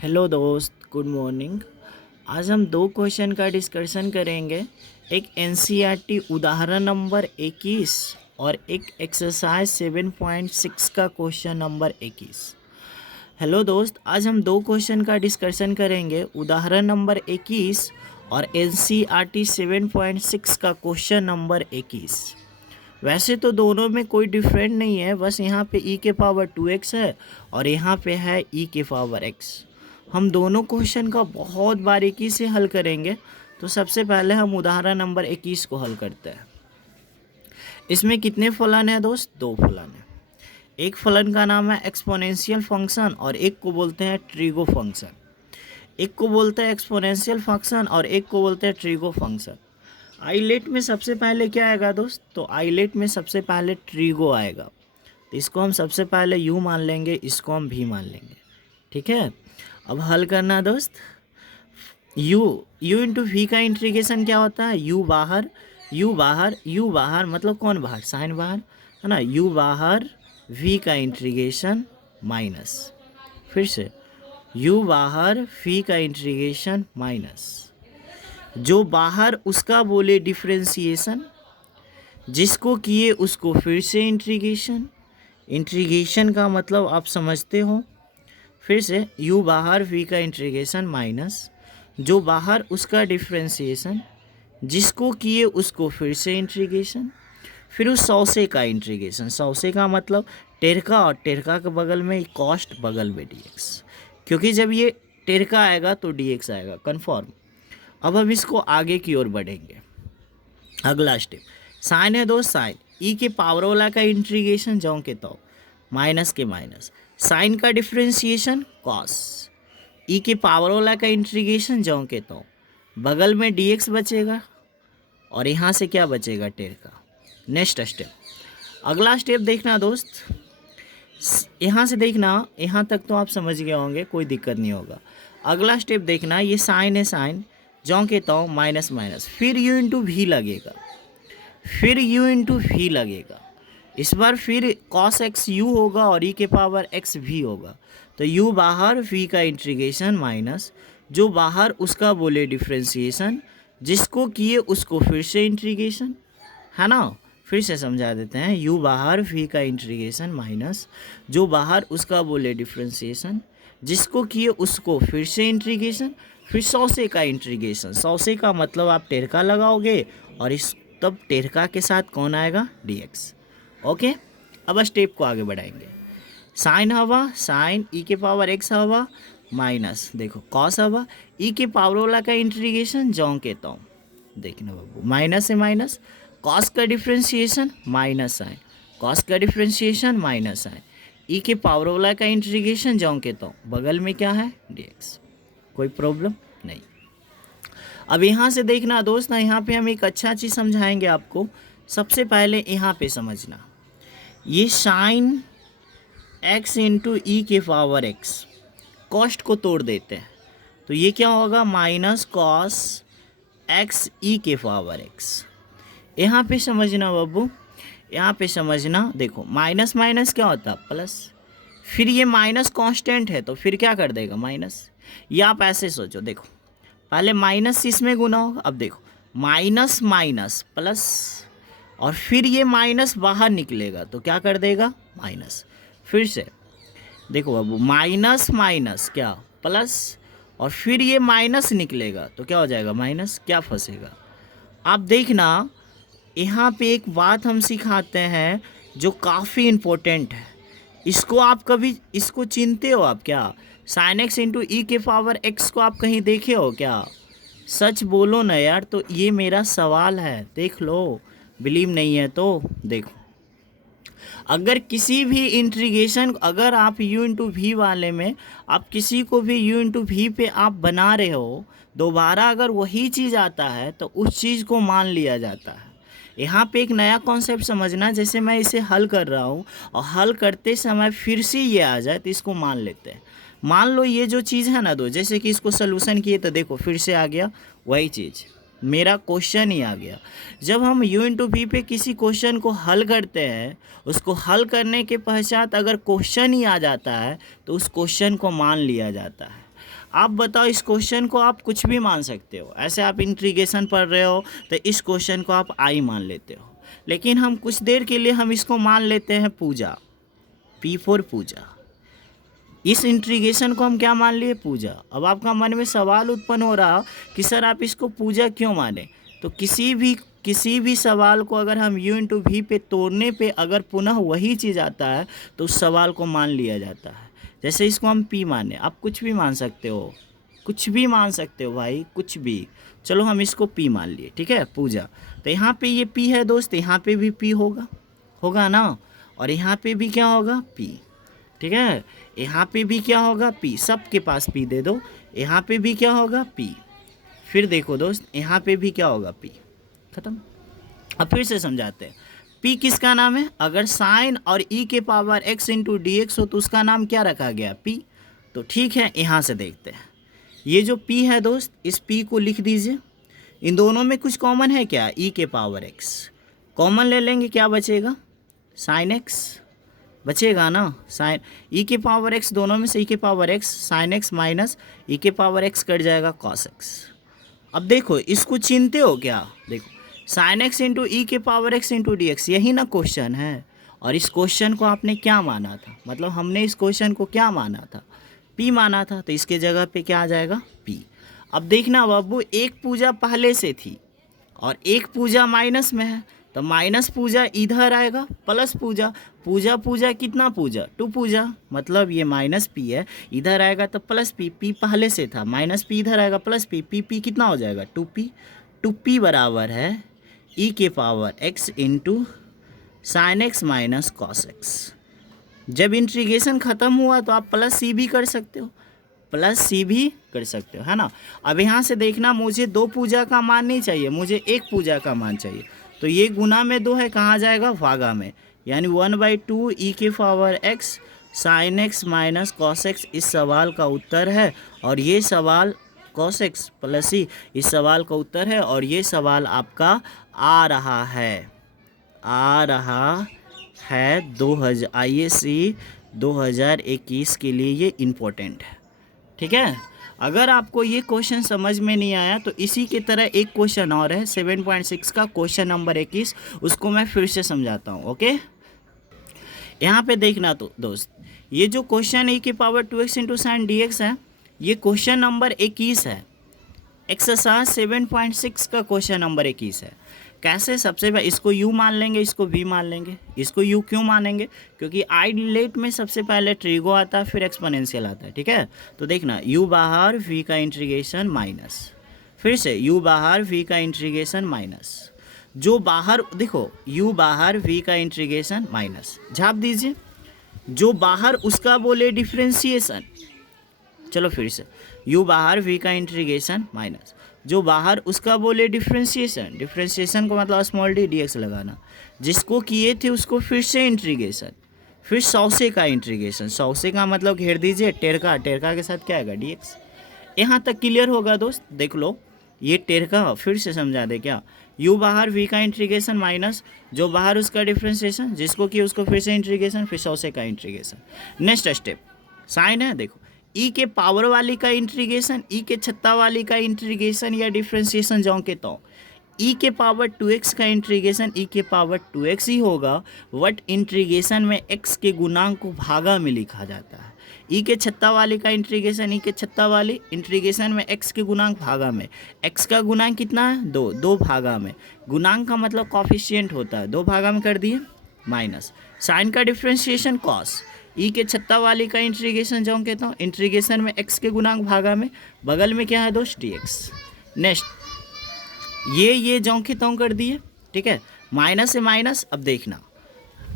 Hello दोस्त, good morning. आज हम दो क्वेश्चन का डिस्कशन करेंगे। एक एनसीईआरटी उदाहरण नंबर 21 और एक एक्सरसाइज 7.6 का क्वेश्चन नंबर 21। हेलो दोस्त, आज हम दो क्वेश्चन का डिस्कशन करेंगे, उदाहरण नंबर 21 और एनसीईआरटी 7.6 का क्वेश्चन नंबर 21। वैसे तो दोनों में कोई डिफरेंट नहीं है, बस यहाँ पे e के पावर 2x है और यहाँ पे है e के पावर x। हम दोनों क्वेश्चन का बहुत बारीकी से हल करेंगे। तो सबसे पहले हम उदाहरण नंबर 21 को हल करते हैं। इसमें कितने फलन है दोस्त? दो फलन है। एक फलन का नाम है एक्सपोनेंशियल फंक्शन और एक को बोलते हैं ट्रिगो फंक्शन। एक को बोलते हैं एक्सपोनेंशियल फंक्शन और एक को बोलते हैं ट्रिगो फंक्शन। आइलेट में सबसे पहले क्या आएगा दोस्त? तो आइलेट में सबसे पहले ट्रिगो आएगा, तो इसको हम सबसे पहले यू मान लेंगे, इसको हम भी मान लेंगे। ठीक है, अब हल करना दोस्त। u इंटू वी का इंटीग्रेशन क्या होता है? u बाहर, u बाहर मतलब कौन बाहर? साइन बाहर है ना। u बाहर, v का इंटीग्रेशन माइनस, फिर से u बाहर, v का इंटीग्रेशन माइनस, जो बाहर उसका बोले डिफ्रेंसिएशन, जिसको किए उसको फिर से इंटीग्रेशन। इंटीग्रेशन का मतलब आप समझते हो। फिर से u बाहर, v का इंटीग्रेशन माइनस, जो बाहर उसका डिफ्रेंसिएशन, जिसको किए उसको फिर से इंटीग्रेशन, फिर उस सौसे का इंटीग्रेशन। सौसे का मतलब टेरका, और टेरका के बगल में कॉस्ट, बगल में dx, क्योंकि जब ये टेरका आएगा तो dx आएगा, कन्फर्म। अब हम इसको आगे की ओर बढ़ेंगे। अगला स्टेप साइन है दोस्त, साइन ई के पावर वाला का इंटीग्रेशन जाऊँ के तो माइनस के माइनस, साइन का डिफ्रेंसिएशन कॉस, ई के पावर वाला का इंटीग्रेशन जाऊँ के तो बगल में dx बचेगा और यहाँ से क्या बचेगा? टेर का। नेक्स्ट स्टेप, अगला स्टेप देखना दोस्त, यहाँ से देखना, यहाँ तक तो आप समझ गए होंगे, कोई दिक्कत नहीं होगा। अगला स्टेप देखना, ये साइन है, साइन जाऊँ के तो माइनस माइनस, फिर u इंटू वी लगेगा, फिर u इंटू वी लगेगा। इस बार फिर cos x u होगा और e के पावर x v होगा। तो u बाहर, v का इंटीग्रेशन माइनस, जो बाहर उसका बोले डिफ्रेंसिएशन, जिसको किए उसको फिर से इंटीग्रेशन, है ना। फिर से समझा देते हैं, u बाहर, v का इंटीग्रेशन माइनस, जो बाहर उसका बोले डिफ्रेंसिएशन, जिसको किए उसको फिर से इंटीग्रेशन, फिर सौसे का इंटीग्रेशन। सौसे का मतलब आप टेरका लगाओगे और इस तब टेरका के साथ कौन आएगा? dx। ओके, अब स्टेप को आगे बढ़ाएंगे। साइन हवा, साइन ई के पावर x हवा माइनस, देखो कॉस हवा, ई के पावर वाला का इंटीग्रेशन जाऊँ के तो देखना बाबू, माइनस से माइनस, कॉस का डिफ्रेंशिएशन माइनस साइन, कॉस का डिफ्रेंशिएशन माइनस साइन, ई के पावर वाला का इंटीग्रेशन जाऊँ के तो बगल में क्या है? dx। कोई प्रॉब्लम नहीं। अब यहाँ से देखना दोस्त ना, यहाँ पे हम एक अच्छा चीज़ समझाएंगे आपको। सबसे पहले यहाँ पे समझना, ये साइन x इंटू ई के पावर x कॉस्ट को तोड़ देते हैं, तो ये क्या होगा? माइनस कॉस x ई के पावर x। यहाँ पे समझना बाबू, यहाँ पे समझना, देखो माइनस माइनस क्या होता है? प्लस, फिर ये माइनस कांस्टेंट है तो फिर क्या कर देगा? माइनस। या आप ऐसे सोचो, देखो पहले माइनस इसमें गुना होगा, अब देखो माइनस माइनस प्लस, और फिर ये माइनस बाहर निकलेगा तो क्या कर देगा? माइनस। फिर से देखो अब माइनस माइनस क्या? प्लस, और फिर ये माइनस निकलेगा तो क्या हो जाएगा? माइनस। क्या फंसेगा? आप देखना, यहाँ पे एक बात हम सिखाते हैं जो काफ़ी इम्पोर्टेंट है। इसको आप कभी इसको चिनते हो आप क्या? साइन एक्स इंटू ई के पावर एक्स को आप कहीं देखे हो क्या? सच बोलो ना यार, तो ये मेरा सवाल है, देख लो। बिलीव नहीं है तो देखो, अगर किसी भी इंटीग्रेशन, अगर आप u इंटू वी वाले में आप किसी को भी u इंटू वी पे आप बना रहे हो, दोबारा अगर वही चीज़ आता है तो उस चीज़ को मान लिया जाता है। यहाँ पे एक नया कॉन्सेप्ट समझना, जैसे मैं इसे हल कर रहा हूँ और हल करते समय फिर से ये आ जाए तो इसको मान लेते हैं। मान लो ये जो चीज़ है ना दो, जैसे कि इसको सलूशन किए तो देखो फिर से आ गया वही चीज़, मेरा क्वेश्चन ही आ गया। जब हम u इंटू वी पे किसी क्वेश्चन को हल करते हैं, उसको हल करने के पश्चात अगर क्वेश्चन ही आ जाता है तो उस क्वेश्चन को मान लिया जाता है। आप बताओ, इस क्वेश्चन को आप कुछ भी मान सकते हो। ऐसे आप इंटीग्रेशन पढ़ रहे हो तो इस क्वेश्चन को आप आई मान लेते हो, लेकिन हम कुछ देर के लिए हम इसको मान लेते हैं पूजा, पी फॉर पूजा। इस इंटीग्रेशन को हम क्या मान लिए? पूजा। अब आपका मन में सवाल उत्पन्न हो रहा कि सर आप इसको पूजा क्यों माने? तो किसी भी सवाल को अगर हम u इंटू वी पे तोड़ने पे अगर पुनः वही चीज़ आता है तो उस सवाल को मान लिया जाता है। जैसे इसको हम p माने, आप कुछ भी मान सकते हो, कुछ भी मान सकते हो भाई, कुछ भी। चलो हम इसको p मान लिए, ठीक है, पूजा। तो यहाँ पे ये p है दोस्त, यहाँ पे भी p होगा ना, और यहाँ पे भी क्या होगा? p, ठीक है। यहाँ पे भी क्या होगा? p, सबके पास p दे दो। यहाँ पे भी क्या होगा? p। फिर देखो दोस्त, यहाँ पे भी क्या होगा? p। खत्म। अब फिर से समझाते हैं। p किसका नाम है? अगर साइन और e के power x into D x हो तो उसका नाम क्या रखा गया? p। तो ठीक है, यहाँ से देखते हैं। ये जो p है दोस्त, इस p को लिख दीजिए। इन दोनों में कुछ कॉमन है क्या? e के पावर x कॉमन ले लेंगे, क्या बचेगा? साइन x बचेगा ना। साइन e के पावर x, दोनों में से e के power x, sine x minus e के पावर x कट जाएगा कॉस x। अब देखो, इसको चिनते हो क्या? देखो, साइन x इंटू ई के power x into D x, यही ना क्वेश्चन है। और इस क्वेश्चन को आपने क्या माना था? मतलब हमने इस क्वेश्चन को क्या माना था? p माना था, तो इसके जगह पे क्या आ जाएगा? p। अब देखना बाबू, एक पूजा पहले से थी और एक पूजा माइनस में है, तो माइनस पूजा इधर आएगा, प्लस पूजा, पूजा कितना पूजा? 2 पूजा, मतलब ये माइनस p है, इधर आएगा तो प्लस p, p पहले से था, माइनस p इधर आएगा प्लस p, p कितना हो जाएगा? 2p। 2p बराबर है e के power x into sine x minus cos x. जब इंटीग्रेशन ख़त्म हुआ तो आप प्लस सी भी कर सकते हो, प्लस सी भी कर सकते हो, है ना। अब यहाँ से देखना, मुझे 2 पूजा का मान नहीं चाहिए, मुझे 1 पूजा का मान चाहिए। तो ये गुना में 2 है, कहाँ जाएगा? भागा में, यानी 1/2 ई के power x sine x minus cos x इस सवाल का उत्तर है। और ये सवाल कॉस एक्स प्लस ई इस सवाल का उत्तर है। और ये सवाल आपका आ रहा है 2000 ISC 2021 के लिए, ये इम्पोर्टेंट है, ठीक है। अगर आपको ये क्वेश्चन समझ में नहीं आया तो इसी की तरह एक क्वेश्चन और है 7.6 का क्वेश्चन नंबर 21, उसको मैं फिर से समझाता हूँ, ओके। यहाँ पे देखना तो दोस्त, ये जो क्वेश्चन e की power 2x into sine D x है, ये क्वेश्चन नंबर 21 है, एक्सरसाइज 7.6 का क्वेश्चन नंबर 21 है। कैसे? सबसे पहले इसको u मान लेंगे, इसको v मान लेंगे। इसको u क्यों मानेंगे? क्योंकि आइडिलेट में सबसे पहले ट्रिगो आता है, फिर एक्सपोनेंशियल आता है, ठीक है। तो देखना, u बाहर v का इंटीग्रेशन माइनस, फिर से u बाहर v का इंटीग्रेशन माइनस, जो बाहर देखो u बाहर v का इंटीग्रेशन माइनस, झाप दीजिए, जो बाहर उसका बोले डिफ्रेंशिएशन। चलो फिर से, u बाहर v का इंटीग्रेशन माइनस, जो बाहर उसका बोले डिफ्रेंशिएशन। डिफ्रेंशिएशन को मतलब स्मॉल डी डी एक्स लगाना, जिसको किए थे उसको फिर से इंटीग्रेशन, फिर 100 का इंटीग्रेशन। 100 का मतलब घेर दीजिए टेरका, टेरका के साथ क्या आएगा? D x. यहाँ तक क्लियर होगा दोस्त? देख लो, ये टेरका फिर से समझा दे क्या? u बाहर v का इंटीग्रेशन माइनस, जो बाहर उसका डिफ्रेंशिएशन, जिसको किए उसको फिर से इंटीग्रेशन, फिर 100 का इंटीग्रेशन। नेक्स्ट स्टेप साइन है, देखो e के पावर वाली का इंटीग्रेशन, e के छत्ता वाली का इंटीग्रेशन या डिफ्रेंशिएशन जो कहता हूँ, e के पावर 2x का इंटीग्रेशन e के पावर 2x ही होगा, बट इंटीग्रेशन में x के गुणांक को भागा में लिखा जाता है। e के छत्ता वाली का इंटीग्रेशन, e के छत्ता वाली इंटीग्रेशन में x के गुणांक भागा में, x का गुणांक कितना है? 2, 2 भागा में, गुणांक का मतलब कॉफिशिएंट होता है, 2 भागा में कर दिए माइनस। साइन का डिफ्रेंशिएशन कॉस, ई के छत्ता वाली का इंटीग्रेशन जो कहता हूँ, इंटीग्रेशन में x के गुणांक भागा में, बगल में क्या है दोस्त? dx। नेक्स्ट ये जो कहता हूँ कर दिए, ठीक है, माइनस से माइनस। अब देखना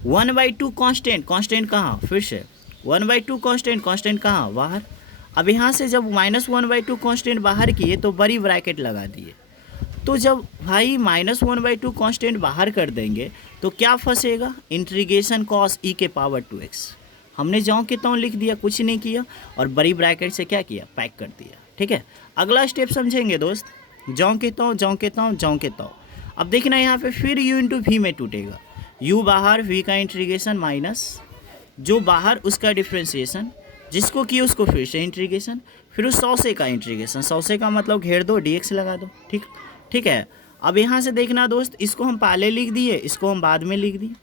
1/2 कांस्टेंट, कांस्टेंट कहाँ? फिर से 1/2 कांस्टेंट कहाँ? बाहर। अब यहाँ से जब -1/2 कांस्टेंट बाहर किए तो बड़ी ब्रैकेट लगा दिए, तो जब भाई -1/2 कांस्टेंट बाहर कर देंगे तो क्या फंसेगा? इंटीग्रेशन कॉस ई के पावर 2x। हमने जो कहता हूँ लिख दिया, कुछ नहीं किया, और बड़ी ब्रैकेट से क्या किया? पैक कर दिया, ठीक है। अगला स्टेप समझेंगे दोस्त, जो कहता हूँ। अब देखना यहाँ पे फिर u इंटू वी में टूटेगा, u बाहर v का इंटीग्रेशन माइनस, जो बाहर उसका डिफ्रेंशिएशन, जिसको की उसको फिर से इंटीग्रेशन, फिर उस 100 से का इंटीग्रेशन, 100 से का मतलब घेर दो, dx लगा दो। ठीक ठीक है। अब यहाँ से देखना दोस्त, इसको हम पहले लिख दिए, इसको हम बाद में लिख दिए।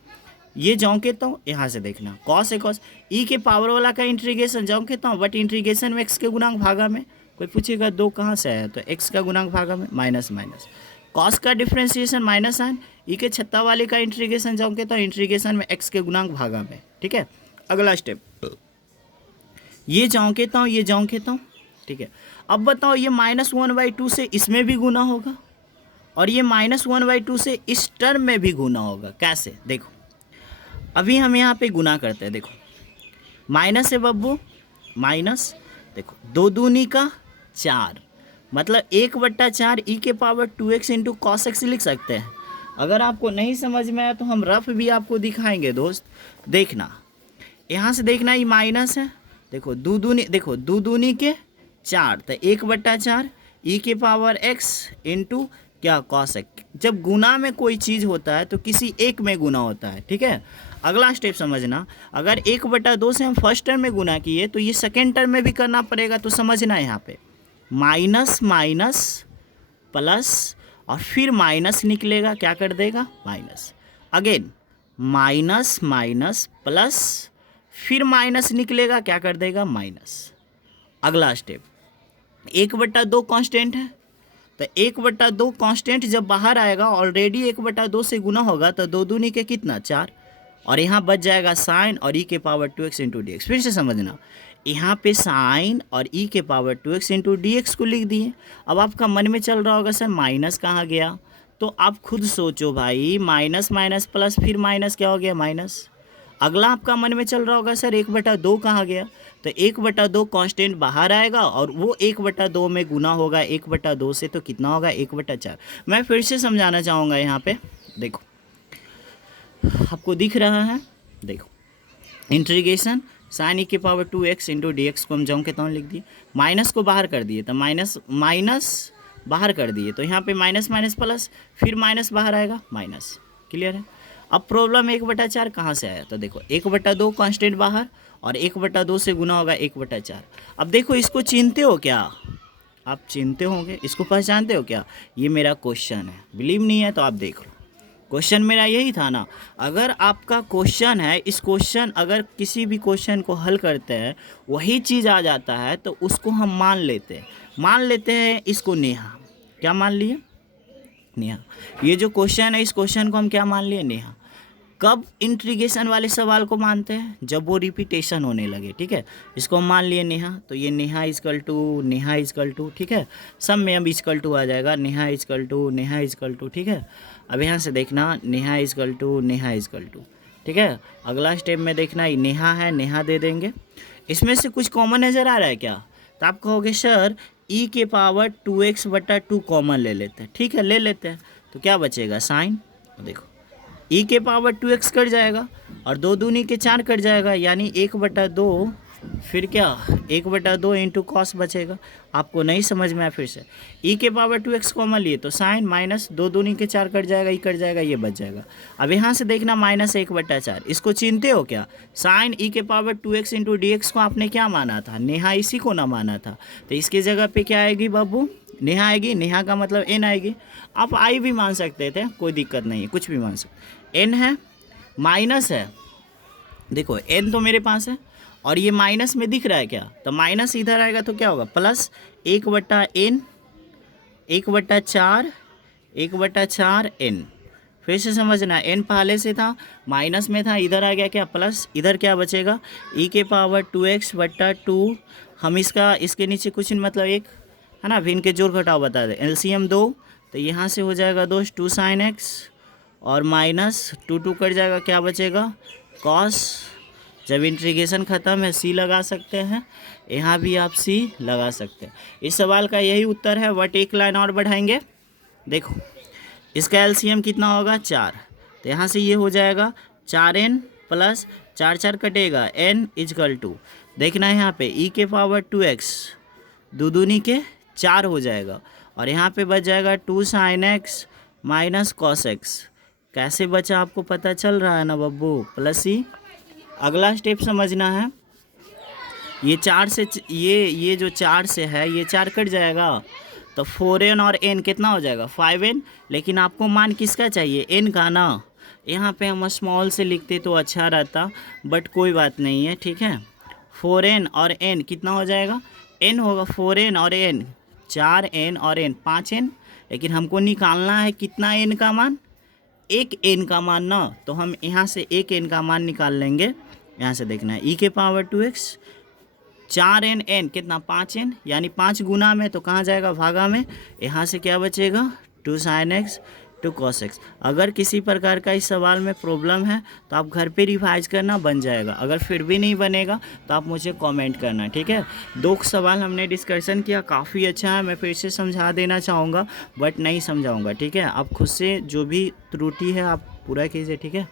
ये जौंकेता हूँ, यहाँ से देखना कॉस है कॉस, ई के पावर वाला का इंटीग्रेशन जौंकेता हूँ, बट इंटीग्रेशन में एक्स के गुणांक भागा में। कोई पूछेगा 2 कहाँ से आया, तो एक्स का गुणांक भागा में, माइनस माइनस। कॉस का डिफ्रेंसिएशन माइनस साइन, ई के छत्ता वाले का इंटीग्रेशन जौंकेता हूँ, इंटीग्रेशन में एक्स के गुणांक भागा में। ठीक है। अगला स्टेप, ये जौंकेता हूँ, ये जौंकेता हूँ। ठीक है। अब बताओ, ये -1/2 से इसमें भी गुना होगा, और ये -1/2 से इस टर्म में भी गुना होगा। कैसे, देखो अभी हम यहाँ पे गुना करते हैं। देखो माइनस है बब्बू, माइनस, देखो 2 दूनी का 4, मतलब 1/4 ई के power 2x into cos x लिख सकते हैं। अगर आपको नहीं समझ में आया तो हम रफ भी आपको दिखाएंगे दोस्त। देखना, यहाँ से देखना, ये माइनस है, देखो 2 दूनी, देखो 2 दूनी के 4, तो 1/4 ई के पावर x इंटू क्या, कॉस एक्स। जब गुना में कोई चीज़ होता है तो किसी एक में गुना होता है। ठीक है। अगला स्टेप समझना, अगर 1/2 से हम फर्स्ट टर्म में गुना किए तो ये सेकेंड टर्म में भी करना पड़ेगा। तो समझना, यहाँ पे माइनस माइनस प्लस, और फिर माइनस निकलेगा, क्या कर देगा, minus. Again minus minus plus, फिर माइनस निकलेगा, क्या कर देगा, माइनस। अगला स्टेप, 1/2 कांस्टेंट है, तो 1/2 कांस्टेंट जब बाहर आएगा, ऑलरेडी 1/2 से गुना होगा, तो 2 दूनी के कितना, 4, और यहाँ बच जाएगा साइन और ई के power 2x into D x. फिर से समझना, यहाँ पे साइन और ई के power 2x into D x को लिख दिए। अब आपका मन में चल रहा होगा सर माइनस कहाँ गया, तो आप खुद सोचो भाई, माइनस माइनस प्लस, फिर माइनस क्या हो गया, माइनस। अगला आपका मन में चल रहा होगा सर 1/2 कहाँ गया, तो 1/2 कांस्टेंट बाहर आएगा और वो 1/2 में गुना होगा 1/2 से, तो कितना होगा, 1/4। मैं फिर से समझाना चाहूँगा, यहाँ पे देखो आपको दिख रहा है, देखो इंटीग्रेशन साइन ई के power 2x into D x को हम जौं के तौं लिख दिए, माइनस को बाहर कर दिए, तो माइनस माइनस बाहर कर दिए, तो यहाँ पे माइनस माइनस प्लस, फिर माइनस बाहर आएगा, माइनस। क्लियर है। अब प्रॉब्लम 1/4 कहाँ से आया, तो देखो 1/2 कांस्टेंट बाहर, और 1/2 से गुना होगा 1/4। अब देखो इसको चिन्हते हो क्या, आप चिन्हते होंगे, इसको पहचानते हो क्या, ये मेरा क्वेश्चन है। बिलीव नहीं है तो आप देख लो, क्वेश्चन मेरा यही था ना। अगर आपका क्वेश्चन है, इस क्वेश्चन, अगर किसी भी क्वेश्चन को हल करते हैं वही चीज़ आ जाता है, तो उसको हम मान लेते हैं इसको नेहा। क्या मान लिए, नेहा। ये जो क्वेश्चन है, इस क्वेश्चन को हम क्या मान लिए, नेहा। कब इंटीग्रेशन वाले सवाल को मानते हैं, जब वो रिपीटेशन होने लगे। ठीक है। इसको हम मान लिए नेहा, तो ये नेहा इजकल टू, ठीक है, सब में अब इजकल टू आ जाएगा, नेहा इजकल टू। ठीक है। अब यहाँ से देखना, नेहा इजकल टू, ठीक है। अगला स्टेप में देखना, ये नेहा है, नेहा दे देंगे। इसमें से कुछ कॉमन नज़र आ रहा है क्या, तो आप कहोगे सर ई के पावर 2x/2 कॉमन ले लेते हैं। ठीक है, ले लेते हैं, तो क्या बचेगा, साइन। देखो ई के पावर 2x कट जाएगा, और 2 दूनी के 4 कट जाएगा, यानी 1/2, फिर क्या 1/2 इंटू कॉस बचेगा। आपको नहीं समझ में आया, फिर से ई के पावर 2x कॉमन लिए, तो साइन माइनस 2 दूनी के 4 कट जाएगा, ई कट जाएगा, ये बच जाएगा। अब यहाँ से देखना -1/4, इसको चिन्हते हो क्या, साइन ई के power 2x into D x को आपने क्या माना था, नेहा, इसी को ना माना था, तो इसकी जगह पे क्या आएगी बाबू, नेहा आएगी। नेहा का मतलब एन आएगी। आप आई भी मान सकते थे, कोई दिक्कत नहीं है, कुछ भी मान सकते। एन है, माइनस है, देखो एन तो मेरे पास है, और ये माइनस में दिख रहा है क्या, तो माइनस इधर आएगा तो क्या होगा, प्लस 1/n, 1/4 n। फिर से समझना, n पहले से था, माइनस में था, इधर आ गया क्या, प्लस, इधर क्या बचेगा, e के पावर 2x/2। हम इसके नीचे कुछ मतलब एक है ना, फिर इनके जोड़ घटाव बता दें, एलसीएम 2, तो यहाँ से हो जाएगा दोस्त 2 sin x, और माइनस 2 कट जाएगा, क्या बचेगा, कॉस। जब इंटीग्रेशन ख़त्म है सी लगा सकते हैं, यहाँ भी आप सी लगा सकते हैं। इस सवाल का यही उत्तर है। बट एक लाइन और बढ़ाएंगे, देखो इसका एलसीएम कितना होगा, 4, तो यहाँ से ये हो जाएगा 4n प्लस 4 कटेगा, n इजकल टू, देखना है यहाँ पे ई के पावर 2x 2 दूनी के 4 हो जाएगा, और यहाँ पे बच जाएगा 2 sin x minus cos x। कैसे बचा आपको पता चल रहा है ना बब्बू, प्लस ही। अगला स्टेप समझना है, ये 4 से ये जो 4 से है ये 4 कट जाएगा, तो 4n और n कितना हो जाएगा 5n। लेकिन आपको मान किसका चाहिए, n का ना। यहाँ पे हम स्मॉल से लिखते तो अच्छा रहता, बट कोई बात नहीं है, ठीक है। 4n और n कितना हो जाएगा, n होगा 4n और n 4n और n 5n। लेकिन हमको निकालना है कितना n का मान, एक n का मान ना, तो हम यहाँ से एक n का मान निकाल लेंगे। यहाँ से देखना है e के पावर 2x 4n n कितना 5n, यानी 5 गुना में तो कहाँ जाएगा, भागा में। यहाँ से क्या बचेगा 2 sin x 2 cos x। अगर किसी प्रकार का इस सवाल में प्रॉब्लम है तो आप घर पे रिवाइज करना, बन जाएगा। अगर फिर भी नहीं बनेगा तो आप मुझे कमेंट करना, ठीक है। 2 सवाल हमने डिस्कशन किया, काफ़ी अच्छा है। मैं फिर से समझा देना चाहूँगा बट नहीं समझाऊँगा, ठीक है। आप खुद से जो भी त्रुटि है आप पूरा कीजिए, ठीक है।